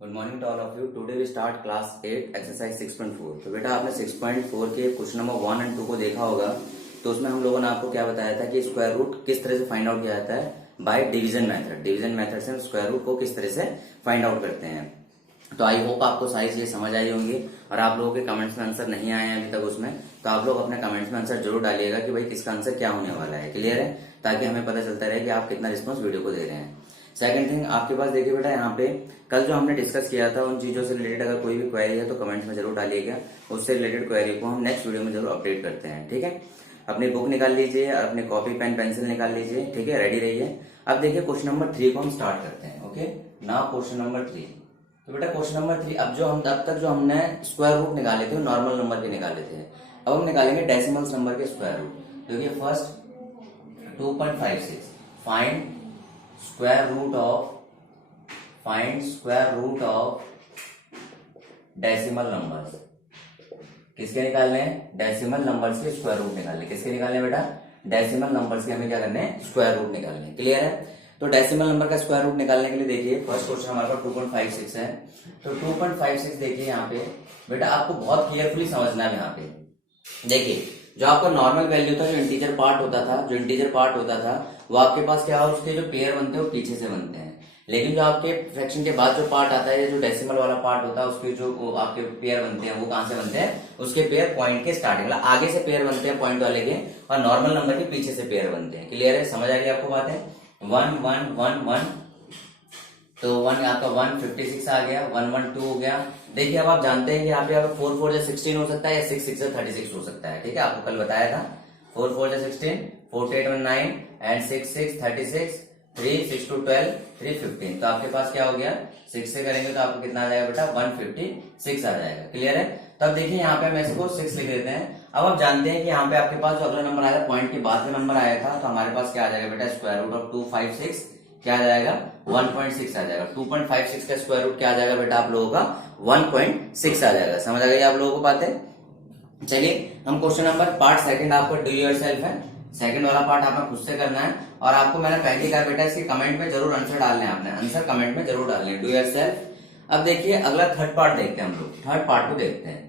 Good morning to all of you. Today we start class 8 exercise 6.4। तो बेटा आपने 6.4 के क्वेश्चन नंबर 1 और 2 को देखा होगा। तो उसमें हम लोगों ने आपको क्या बताया था कि स्क्वायर रूट किस तरह से फाइंड आउट किया जाता है by division method. Division method से हम स्क्वायर रूट को किस तरह से फाइंड आउट करते हैं। तो आई होप आपको सारी चीजें समझ आई होंगी। और आप लोगों के कमेंट्स में आंसर नहीं आए हैं अभी तक उसमें, तो आप लोग अपने कमेंट्स में आंसर जरूर डालिएगा कि भाई किसका आंसर क्या होने वाला है। क्लियर है, ताकि हमें पता चलता रहे कि आप कितना रिस्पॉन्स वीडियो को दे रहे हैं। सेकंड थिंग, आपके पास देखिए बेटा यहाँ पे कल जो हमने डिस्कस किया था उन चीजों से रिलेटेड अगर कोई भी क्वेरी है तो कमेंट्स में जरूर डालिएगा। उससे रिलेटेड क्वेरी को हम नेक्स्ट वीडियो में जरूर अपडेट करते हैं। ठीक है, अपनी बुक निकाल लीजिए और अपने कॉपी पेन पेंसिल निकाल लीजिए। ठीक है, रेडी रहिए। अब देखिए क्वेश्चन नंबर 3 को हम स्टार्ट करते हैं। Okay, now question number 3। तो बेटा क्वेश्चन नंबर 3, अब तक जो हमने स्क्वायर रूट निकाले थे नॉर्मल नंबर के निकाले थे, अब हम निकालेंगे डेसिमल्स नंबर के स्क्वायर रूट। देखिए first 2.56 find square root of decimal numbers. किसके निकालने हैं? डेसिमल नंबर्स के स्क्वायर रूट निकालने। किसके निकालने बेटा? डेसिमल नंबर्स के हमें क्या करने हैं? स्क्वायर रूट निकालने। क्लियर है? तो डेसिमल नंबर का स्क्वायर रूट निकालने के लिए देखिए फर्स्ट क्वेश्चन हमारे पास 2.56 है। तो 2.56 देखिए यहाँ पे बेटा आपको बहुत केयरफुली समझना है। यहाँ पे देखिए जो आपका नॉर्मल वैल्यू था, जो इंटीजर पार्ट होता था वो आपके पास क्या है, उसके जो पेयर बनते हैं वो पीछे से बनते हैं। लेकिन जो आपके फ्रैक्शन के बाद जो पार्ट आता है, जो डेसिमल वाला पार्ट होता है, उसके जो आपके पेयर बनते हैं वो कहां से बनते हैं? उसके पेयर पॉइंट के स्टार्टिंग, मतलब आगे से पेयर बनते हैं पॉइंट वाले के, और नॉर्मल नंबर के पीछे से पेयर बनते हैं। क्लियर है? समझ आ गई आपको बातें? 1 1 1 1, तो 1 आपका 156 आ गया, 1 1 2 हो गया। देखिए अब आप जानते हैं कि यहाँ पे 4 4 जा 16 हो सकता है या 6 6 जा 36 हो सकता है। ठीक है, आपको कल बताया था 4 4 जा 16, 4 8 1 9 एंड 6 6 36, 3 6 2 12, 3 15। तो आपके पास क्या हो गया? 6 से करेंगे तो आपको कितना आ जाएगा बेटा? 156 आ जाएगा। क्लियर है? तब देखिए यहाँ पे हम इसको 6 लिख देते हैं। अब आप जानते हैं कि यहाँ पे आपके पास जो अगला नंबर आया था पॉइंट के बाद में नंबर आया था, तो हमारे पास क्या आ जाएगा बेटा? स्क्वायर रूट ऑफ 256 क्या आ जाएगा? 1.6 आ जाएगा। 2.56 का स्क्वायर रूट क्या आ जाएगा बेटा आप लोगों का? 1.6 आ जाएगा। समझ आ गई आप लोगों को बातें? चलिए हम क्वेश्चन नंबर पार्ट सेकंड आपको डू योरसेल्फ है, सेकंड वाला पार्ट आपको खुद से करना है। और आपको मैंने पहले कहा बेटा इसके कमेंट में जरूर आंसर डालने हैं, आपने आंसर कमेंट में जरूर डालने हैं। Do yourself. अब देखिए अगला थर्ड पार्ट देखते हैं हम लोग। थर्ड पार्ट को देखते हैं।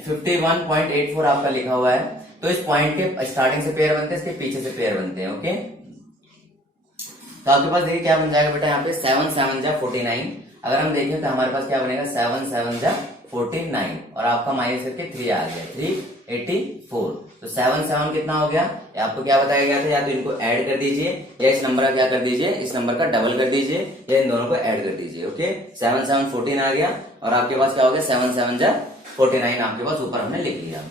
51.84 आपका लिखा हुआ है। तो इस पॉइंट के स्टार्टिंग से पेयर बनते हैं, इसके पीछे से पेयर बनते हैं। ओके, तो आपके पास देखिए क्या बन जाएगा बेटा? यहाँ पे 7 7 जा 49। अगर हम देखें तो हमारे पास क्या बनेगा? 7 7 जा 49, और आपका माइनस करके 3 आ गया, 384। तो 7 7 कितना हो गया? आपको क्या बताया गया था? या तो इनको ऐड कर दीजिए या इस नंबर का क्या कर दीजिए? इस नंबर का डबल कर दीजिए या इन दोनों को ऐड कर दीजिए। ओके, 7 7 14 आ गया, और आपके पास क्या हो गया? 7 7 जा 49 आपके पास ऊपर हमने लिख लिया।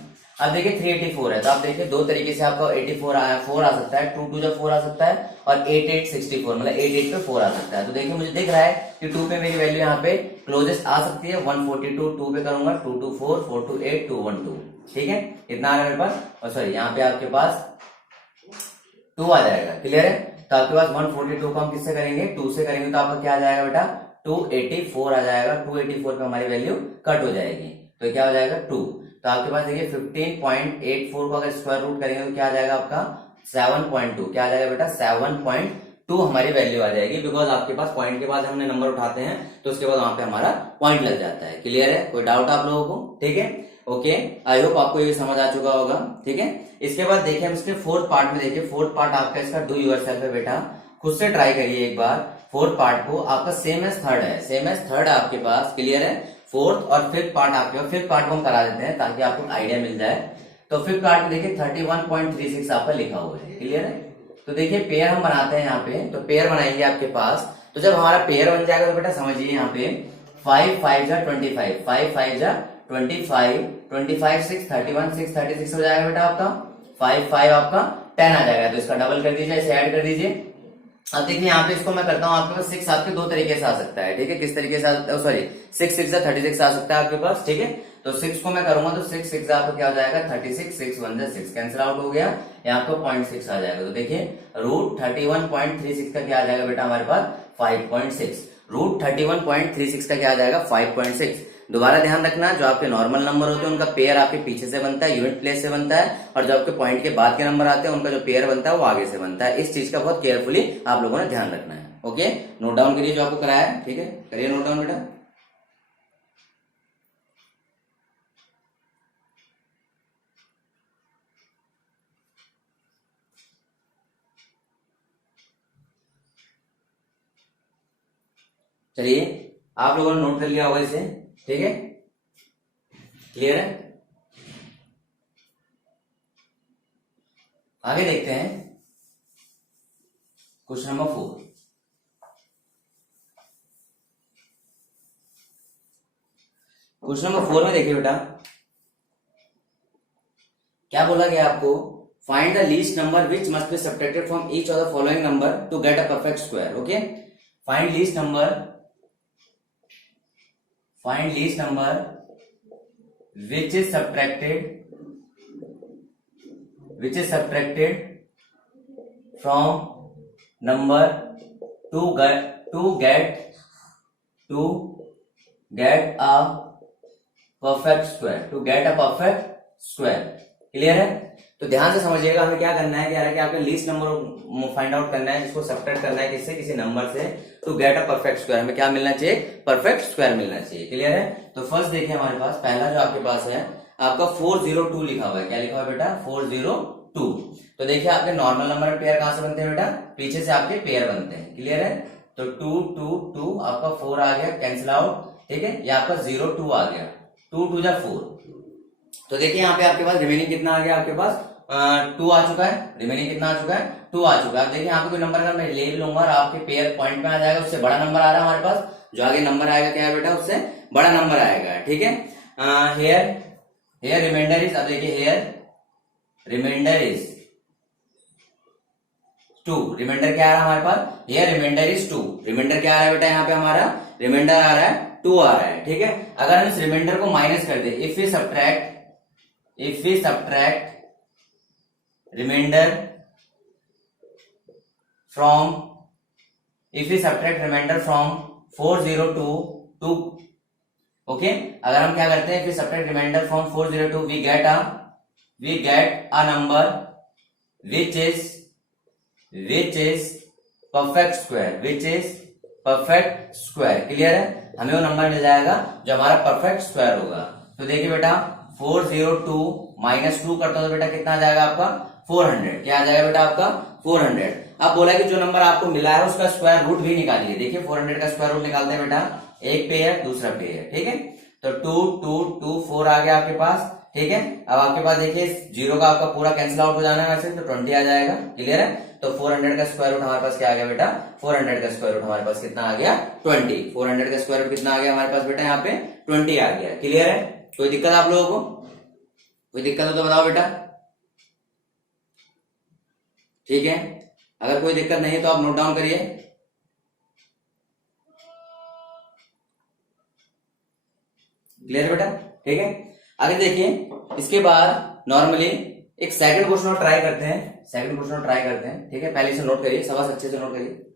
अब देखिए 384 है, तो आप देखिए दो तरीके से आपका 84 4 आ सकता है, 2 2 जा 4 आ सकता है, और 8 8 64 मतलब 8 8 पे 4 आ सकता है। तो देखिए मुझे दिख रहा है कि 2 पे मेरी वैल्यू यहाँ पे क्लोजेस्ट आ सकती है 142, 2 पे करूंगा 2 2 4 4 2 8 2 1 2। ठीक है, इतना आ रहा है मेरे पास, और सॉरी यहाँ पे आपके पास 2 आ जाएगा। क्लियर है? तो आपके पास 142 को हम किससे करेंगे? 2 से करेंगे, तो आपका क्या आ जाएगा बेटा? 284 आ जाएगा। 284 पे हमारी वैल्यू कट हो जाएगी, तो क्या हो जाएगा? 2। तो आपके पास देखिए 15.84 को अगर स्क्वायर रूट करेंगे तो क्या आ जाएगा आपका? 7.2। क्या आ जाएगा बेटा? 7.2 हमारी वैल्यू आ जाएगी, बिकॉज आपके पास पॉइंट के बाद हमने नंबर उठाते हैं तो उसके बाद वहां पे हमारा पॉइंट लग जाता है। क्लियर है? कोई डाउट आप लोगों को? ठीक है, ओके, आई होप आपको ये समझ आ चुका होगा। ठीक है, इसके बाद देखिए हम इसके फोर्थ पार्ट में देखिए। फोर्थ पार्ट आपका इसका डू योरसेल्फ है बेटा, खुद से ट्राई करिए एक बार। फोर्थ पार्ट को आपका सेम एज थर्ड है, सेम एज थर्ड है आपके पास। क्लियर है? फोर्थ और फिफ्थ पार्ट आपके पास, फिफ्थ पार्ट को हम करा देते हैं ताकि आपको आइडिया मिल जाए। तो फिफ्थ पार्ट में देखिए 31.36 आपका लिखा हुआ है। क्लियर है? तो देखिए पेयर हम बनाते हैं यहाँ पे, तो पेयर बनाएंगे आपके पास। तो जब हमारा पेयर बन जाएगा तो बेटा समझिए यहाँ पे 5 5 जा 25, 5 5 जा 25, 25 6 31 6 36 हो जाएगा बेटा आपका। 5 5 आपका 10 आ जाएगा, तो इसका डबल कर दीजिए, इसे ऐड कर दीजिए। अब देखिए यहाँ पे इसको मैं करता हूँ, आपके पास 6 आपके दो तरीके से आ सकता है। ठीक है, किस तरीके से? सॉरी 6 6 जा 36 आ सकता है आपके पास। ठीक है, तो 6 को मैं करूंगा तो 6 6 आपको क्या हो जाएगा? 36, 6 1 जा 6 कैंसिल आउट हो गया, यहाँ आपको 0.6 आ जाएगा। तो देखिए रूट 31.36 का क्या आ जाएगा बेटा हमारे पास? 5.6। रूट 31.36 का क्या आ जाएगा? 5.6। दोबारा ध्यान रखना, जो आपके नॉर्मल नंबर होते हैं उनका पेयर आपके पीछे से बनता है, यूनिट प्लेस से बनता है, और जो आपके पॉइंट के बाद के नंबर आते हैं उनका जो पेयर बनता है वो आगे से बनता है। इस चीज का बहुत केयरफुली आप लोगों ने ध्यान रखना है। ओके, नोट डाउन करिए जो आपको कराया है, ठीक है, करिए नोट डाउन बेटा। चलिए, आप लोगों ने नोट कर लिया होगा इसे, ठीक है, क्लियर है। आगे देखते हैं क्वेश्चन नंबर 4। क्वेश्चन नंबर 4 में देखिए बेटा, क्या बोला गया आपको, find the least number which must be subtracted from each of the following number to get a perfect square. Okay, find least number which is subtracted from number to get a perfect square। Clear है। तो ध्यान से समझिएगा, हमें क्या करना है, कि आपके लीस्ट नंबर फाइंड आउट करना है, जिसको सब्ट्रैक्ट करना है किससे, किसी नंबर से, to get a perfect square. हमें क्या मिलना चाहिए, परफेक्ट स्क्वायर मिलना चाहिए। क्लियर है। तो फर्स्ट देखिए हमारे पास पहला जो आपके पास है आपका 402 लिखा हुआ है। क्या लिखा हुआ है बेटा, 402। तो देखिए आपके नॉर्मल नंबर में पेयर कहां से बनते हैं बेटा, पीछे से आपके पेयर बनते हैं। क्लियर है। तो 2 2 2 आपका 4 आ गया, कैंसिल आउट, ठीक है, ये आपका 0 2 आ गया, 2 2 जा 4। तो देखिए यहाँ पे आपके पास रिमेनिंग कितना आ गया, आपके पास 2 आ चुका है। रिमेनिंग कितना आ चुका है, 2 आ चुका है। अब देखिए यहाँ पे कोई नंबर अगर मैं ले लूंगा और आपके पेयर पॉइंट में आ जाएगा, उससे बड़ा नंबर आ रहा है हमारे पास, जो आगे नंबर आएगा क्या है बेटा, उससे बड़ा नंबर आएगा। ठीक है। हेयर रिमाइंडर इज, अब देखिए हेयर रिमाइंडर इज 2। रिमाइंडर क्या आ रहा है हमारे पास, हेयर रिमाइंडर इज 2। रिमाइंडर क्या आ रहा है बेटा, यहाँ पे हमारा रिमाइंडर आ रहा है 2 आ रहा है। ठीक है। अगर हम इस रिमाइंडर को माइनस कर दे, if we subtract remainder from 402 to, okay, अगर हम क्या करते हैं, if we subtract remainder from 402 we get a number which is perfect square। Clear है। हमें वो नंबर मिल जाएगा जो हमारा परफेक्ट स्क्वायर होगा। तो देखिए बेटा 402 माइनस 2 करता हूं तो बेटा कितना आ जाएगा आपका 400। क्या आ जाएगा बेटा आपका 400। अब बोला कि जो नंबर आपको मिला है उसका स्क्वायर रूट भी निकालिए। देखिए 400 का स्क्वायर रूट निकालते हैं बेटा, एक पेयर दूसरा पेयर। ठीक है। तो 2 2 2 4 आ गया आपके पास। ठीक है। अब आपके पास देखिए 0 का आपका पूरा कैंसिल आउट हो जाना है वैसे, तो 20 आ जाएगा। क्लियर है। तो 400 का स्क्वायर रूट हमारे पास क्या आ गया बेटा, 400 का स्क्वायर रूट हमारे पास कितना आ गया 20। 400 का स्क्वायर रूट कितना आ गया हमारे पास बेटा, यहाँ पे 20 आ गया। क्लियर है। कोई दिक्कत आप लोगों को, कोई दिक्कत हो तो बताओ बेटा। ठीक है। अगर कोई दिक्कत नहीं है तो आप नोट डाउन करिए। क्लियर बेटा। ठीक है। आगे देखिए, इसके बाद नॉर्मली एक सेकंड क्वेश्चन और ट्राई करते हैं। ठीक है। पहले इसे नोट करिए, सबसे अच्छे से नोट करिए।